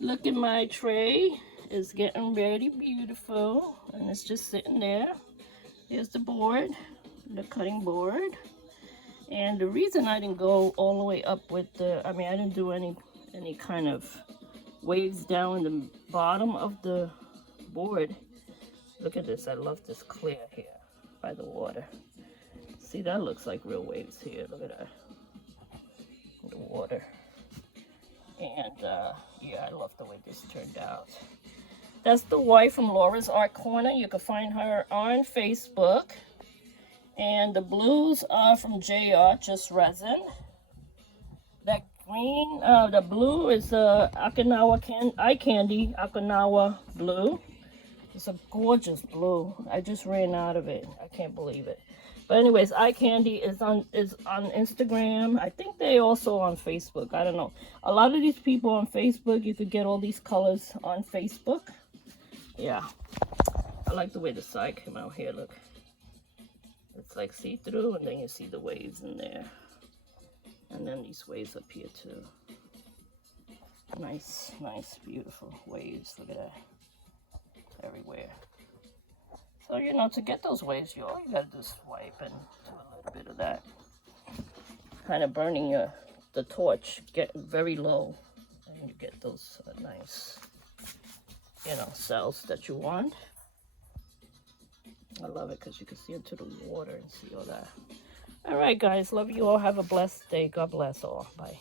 Look at my tray. It's getting ready, beautiful, and it's just sitting there. Here's the board, the cutting board. And the reason I didn't go all the way up with the, I mean, I didn't do any kind of waves down the bottom of the board. Look at this. I love this clear here by the water. See, that looks like real waves here. Look at that. The water. And yeah, I love the way this turned out. That's the wife from Laura's Art Corner. You can find her on Facebook. And the blues are from JR, just resin. That green, the blue is Okinawa eye candy, Okinawa blue. It's a gorgeous blue. I just ran out of it. I can't believe it. But anyways, eye candy is on Instagram. I think they also on Facebook. I don't know. A lot of these people on Facebook, you could get all these colors on Facebook. Yeah. I like the way the side came out here. Look. It's like see-through, and then you see the waves in there. And then these waves up here too. Nice, nice, beautiful waves. Look at that. Everywhere. So, you know, to get those waves, all you gotta do is swipe and do a little bit of that. Kind of burning the torch, get very low, and you get those nice, you know, cells that you want. I love it because you can see into the water and see all that. All right, guys. Love you all. Have a blessed day. God bless all. Bye.